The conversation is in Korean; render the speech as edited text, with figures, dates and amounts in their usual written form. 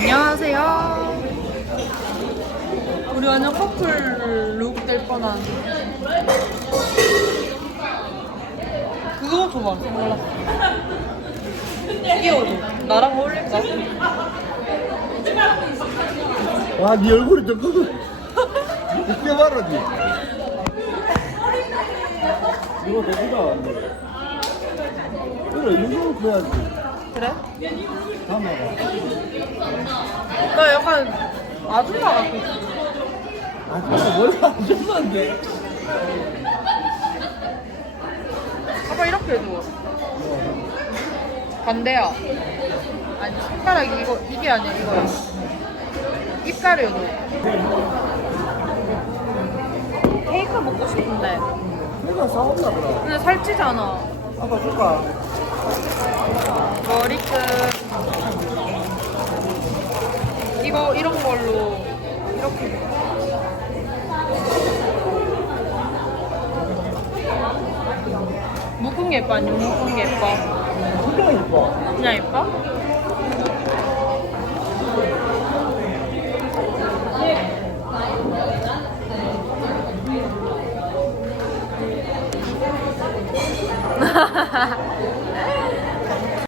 안녕하세요. 우리 완전 커플 룩 될 뻔한 그거 줘봐. 선글라스 귀여워도 나랑 어울릴까? 와, 네 얼굴이 더 크고. 이렇게 말아, 니. 이거 더 크다. 그래, 이거 줘야지. 그래? 담아봐. 나 약간 아줌마 같아. 아, 원래 아줌마인데. 아빠 이렇게 해줘. 반대야. 아니 손가락이 이게 아니야 이거야. 입가려도. 케이크 먹고 싶은데. 내가 사왔나 보다. 근데 살찌잖아. 아빠 줄까? 머리끝. 이거 이런 걸로 이렇게. 묶은 게 예뻐 아니면 묶은 게 예뻐? 진짜 이뻐. 그냥 예뻐?